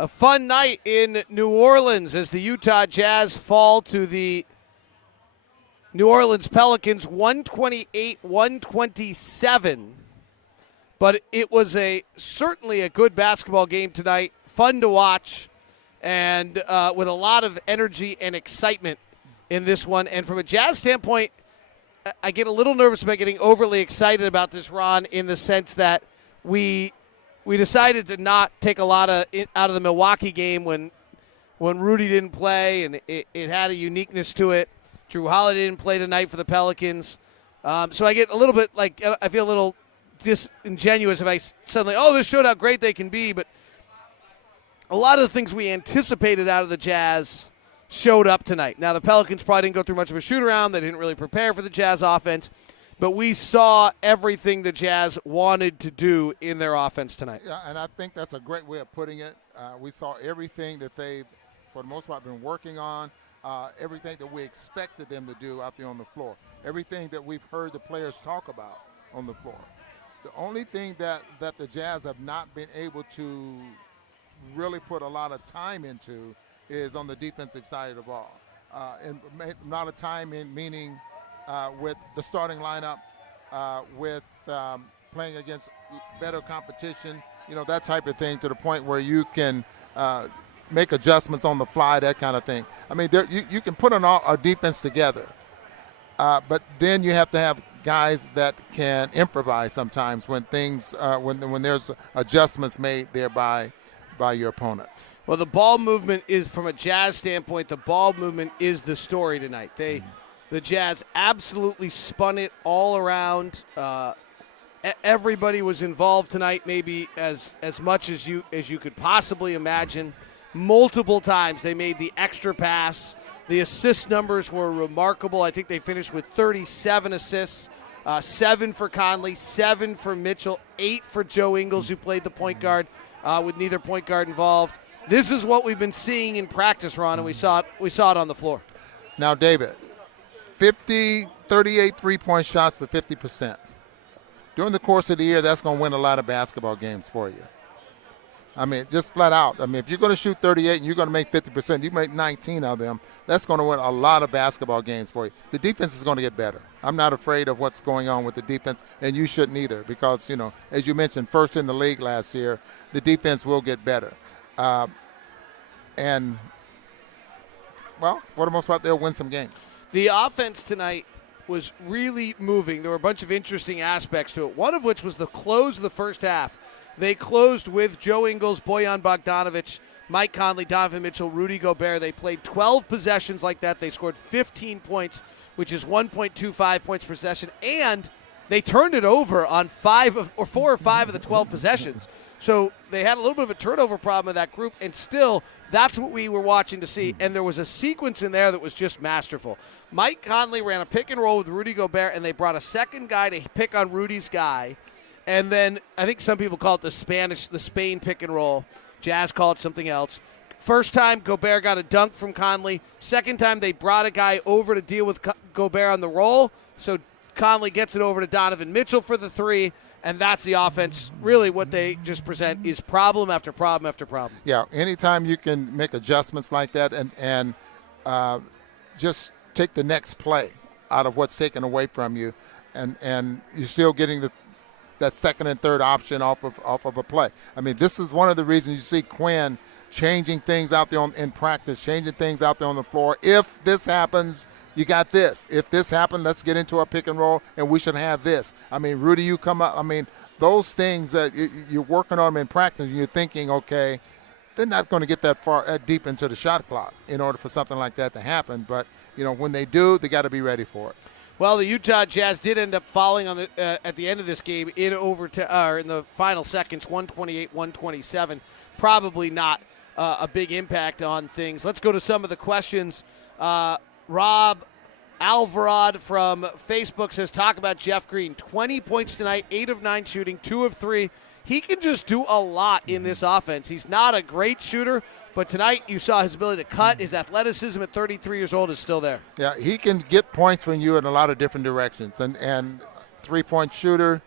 A fun night in New Orleans as the Utah Jazz fall to the New Orleans Pelicans 128-127. But it was certainly a good basketball game tonight, fun to watch, and with a lot of energy and excitement in this one. And from a Jazz standpoint, I get a little nervous about getting overly excited about this, Ron, in the sense that we decided to not take a lot out of the Milwaukee game when Rudy didn't play, and it had a uniqueness to it. Drew Holiday didn't play tonight for the Pelicans. So I get a little bit I feel a little disingenuous if I suddenly, this showed how great they can be. But a lot of the things we anticipated out of the Jazz showed up tonight. Now, the Pelicans probably didn't go through much of a shoot-around. They didn't really prepare for the Jazz offense. But we saw everything the Jazz wanted to do in their offense tonight. Yeah, and I think that's a great way of putting it. We saw everything that they've, for the most part, been working on, everything that we expected them to do out there on the floor, everything that we've heard the players talk about on the floor. The only thing that the Jazz have not been able to really put a lot of time into is on the defensive side of the ball. And not a time in meaning with the starting lineup, with playing against better competition, that type of thing, to the point where you can make adjustments on the fly, that kind of thing. I mean, you can put a defense together, but then you have to have guys that can improvise sometimes when things when there's adjustments made there by your opponents. Well, the ball movement is, from a Jazz standpoint, the ball movement is the story tonight. The Jazz absolutely spun it all around. Everybody was involved tonight, maybe as much as you could possibly imagine. Multiple times they made the extra pass. The assist numbers were remarkable. I think they finished with 37 assists, 7 for Conley, 7 for Mitchell, 8 for Joe Ingles, who played the point guard with neither point guard involved. This is what we've been seeing in practice, Ron, and we saw it on the floor. Now, David, 38 three-point shots for 50%. During the course of the year, that's going to win a lot of basketball games for you. I mean, just flat out. I mean, if you're going to shoot 38 and you're going to make 50%, you make 19 of them, that's going to win a lot of basketball games for you. The defense is going to get better. I'm not afraid of what's going on with the defense, and you shouldn't either, because, as you mentioned, first in the league last year, the defense will get better. For the most part, they'll win some games. The offense tonight was really moving. There were a bunch of interesting aspects to it, one of which was the close of the first half. They closed with Joe Ingles, Bojan Bogdanovic, Mike Conley, Donovan Mitchell, Rudy Gobert. They played 12 possessions like that. They scored 15 points, which is 1.25 points per possession, and they turned it over on 4 or 5 of the 12 possessions. So they had a little bit of a turnover problem in that group, and still, that's what we were watching to see. And there was a sequence in there that was just masterful. Mike Conley ran a pick and roll with Rudy Gobert, and they brought a second guy to pick on Rudy's guy. And then I think some people call it the Spain pick and roll. Jazz call it something else. First time, Gobert got a dunk from Conley. Second time, they brought a guy over to deal with Gobert on the roll. So Conley gets it over to Donovan Mitchell for the three. And that's the offense. Really what they just present is problem after problem after problem. Yeah, anytime you can make adjustments like that and just take the next play out of what's taken away from you, and you're still getting that second and third option off of a play. I mean, this is one of the reasons you see Quinn changing things out there in practice, changing things out there on the floor. If this happens, you got this. If this happened, let's get into a pick and roll, and we should have this. I mean, Rudy, you come up. I mean, those things that you're working on them in practice, and you're thinking, okay, they're not going to get that far deep into the shot clock in order for something like that to happen. But, when they do, they got to be ready for it. Well, the Utah Jazz did end up falling on at the end of this game in the final seconds, 128-127. Probably not a big impact on things. Let's go to some of the questions. Rob Alvarad from Facebook says, talk about Jeff Green. 20 points tonight, 8 of 9 shooting, 2 of 3. He can just do a lot in this offense. He's not a great shooter, but tonight you saw his ability to cut. His athleticism at 33 years old is still there. Yeah, he can get points from you in a lot of different directions. And three-point shooter,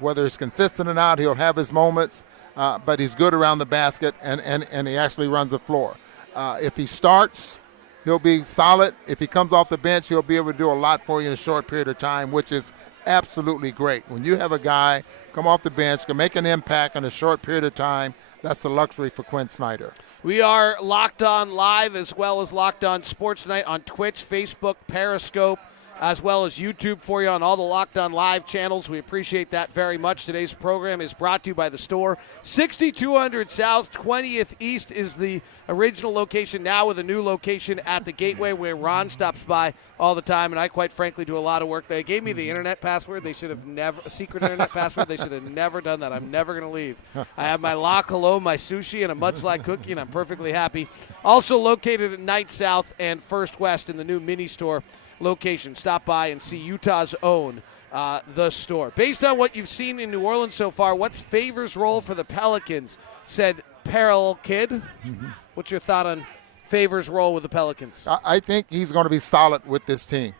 whether it's consistent or not, he'll have his moments. but he's good around the basket, and he actually runs the floor. If he starts, he'll be solid. If he comes off the bench, he'll be able to do a lot for you in a short period of time, which is absolutely great. When you have a guy come off the bench, can make an impact in a short period of time, that's the luxury for Quinn Snyder. We are Locked On Live as well as Locked On Sports Tonight on Twitch, Facebook, Periscope, as well as YouTube for you on all the Locked On Live channels. We appreciate that very much. Today's program is brought to you by The Store. 6200 South, 20th East is the original location, now with a new location at the Gateway where Ron stops by all the time, and I quite frankly do a lot of work. They gave me the internet password. They should have never, a secret internet password. They should have never done that. I'm never going to leave. I have my La Colombe, my sushi, and a mudslide cookie, and I'm perfectly happy. Also located at Night South and First West in the new mini store location. Stop by and see Utah's own The Store. Based on what you've seen in New Orleans so far, what's Favors' role for the Pelicans? Said Peril Kid. Mm-hmm. What's your thought on Favors' role with the Pelicans? I think he's going to be solid with this team.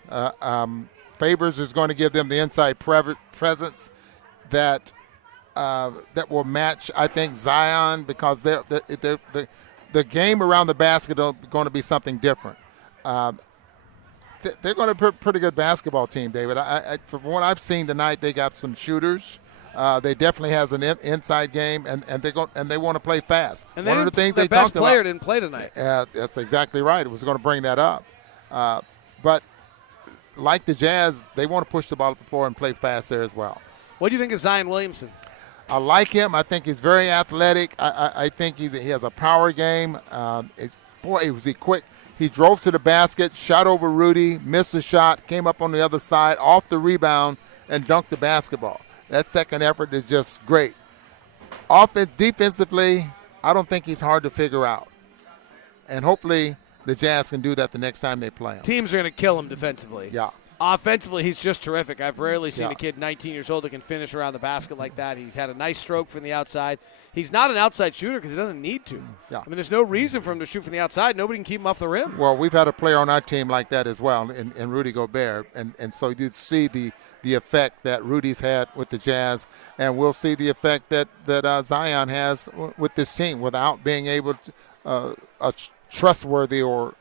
Favors is going to give them the inside presence that will match, I think, Zion, because the game around the basket is going to be something different. They're going to be a pretty good basketball team, David. From what I've seen tonight, they got some shooters. They definitely has an inside game, and they want to play fast. And one of the things the they best talked player about, didn't play tonight. That's exactly right. It was going to bring that up. But like the Jazz, they want to push the ball up the floor and play fast there as well. What do you think of Zion Williamson? I like him. I think he's very athletic. I think he has a power game. Was he quick. He drove to the basket, shot over Rudy, missed the shot, came up on the other side, off the rebound, and dunked the basketball. That second effort is just great. Defensively, I don't think he's hard to figure out. And hopefully the Jazz can do that the next time they play him. Teams are going to kill him defensively. Yeah. Offensively, he's just terrific. I've rarely seen a kid 19 years old that can finish around the basket like that. He's had a nice stroke from the outside. He's not an outside shooter because he doesn't need to. Yeah. I mean, there's no reason for him to shoot from the outside. Nobody can keep him off the rim. Well, we've had a player on our team like that as well, in Rudy Gobert. And so you see the effect that Rudy's had with the Jazz, and we'll see the effect that Zion has with this team without being able to a trustworthy or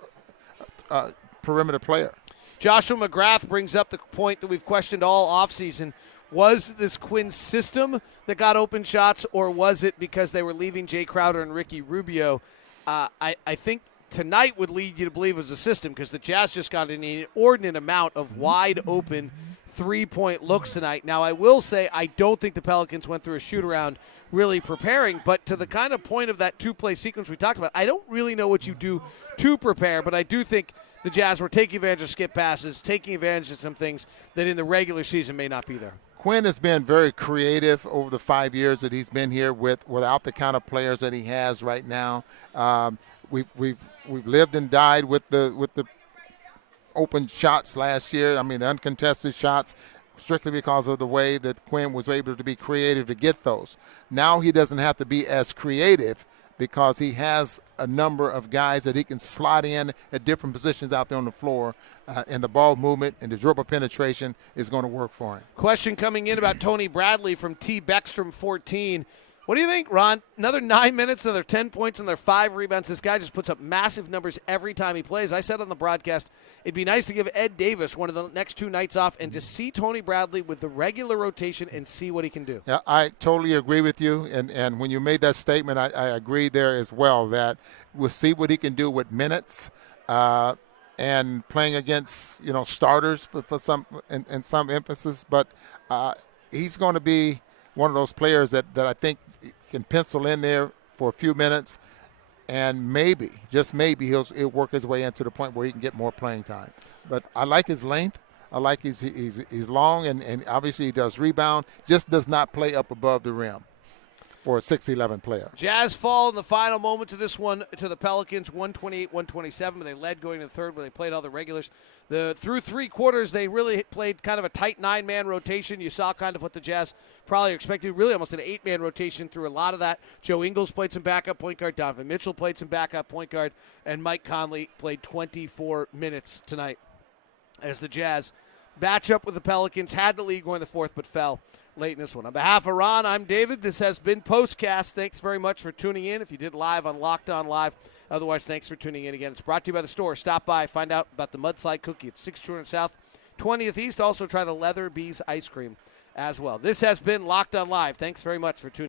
perimeter player. Joshua McGrath brings up the point that we've questioned all offseason. Was this Quinn's system that got open shots, or was it because they were leaving Jay Crowder and Ricky Rubio? I think tonight would lead you to believe it was a system because the Jazz just got an inordinate amount of wide-open three-point looks tonight. Now, I will say I don't think the Pelicans went through a shoot-around really preparing, but to the kind of point of that two-play sequence we talked about, I don't really know what you do to prepare, but I do think the Jazz were taking advantage of skip passes, taking advantage of some things that in the regular season may not be there. Quinn has been very creative over the 5 years that he's been here without the kind of players that he has right now. We've lived and died with the open shots last year. I mean, the uncontested shots, strictly because of the way that Quinn was able to be creative to get those. Now he doesn't have to be as creative because he has a number of guys that he can slot in at different positions out there on the floor, and the ball movement and the dribble penetration is going to work for him. Question coming in about Tony Bradley from T. Beckstrom 14. What do you think, Ron? Another 9 minutes, another 10 points, another 5 rebounds. This guy just puts up massive numbers every time he plays. I said on the broadcast, it'd be nice to give Ed Davis one of the next 2 nights off and just see Tony Bradley with the regular rotation and see what he can do. Yeah, I totally agree with you. And when you made that statement, I agree there as well, that we'll see what he can do with minutes and playing against, starters for some and some emphasis. But he's going to be one of those players that I think can pencil in there for a few minutes, and maybe, just maybe, he'll work his way into the point where he can get more playing time. But I like his length. I like he's long, and obviously he does rebound, just does not play up above the rim for a 6'11" player. Jazz fall in the final moment to this one, to the Pelicans, 128-127, but they led going to the third when they played all the regulars. Through 3 quarters, they really played kind of a tight 9-man rotation. You saw kind of what the Jazz probably expected, really almost an 8-man rotation through a lot of that. Joe Ingles played some backup point guard. Donovan Mitchell played some backup point guard. And Mike Conley played 24 minutes tonight as the Jazz match up with the Pelicans, had the lead going the fourth but fell late in this one. On behalf of Ron, I'm David. This has been Postcast. Thanks very much for tuning in. If you did live on Locked On Live, otherwise, thanks for tuning in again. It's brought to you by the store. Stop by, find out about the Mudslide Cookie at 6200 South, 20th East. Also, try the Leather Bees ice cream as well. This has been Locked On Live. Thanks very much for tuning in.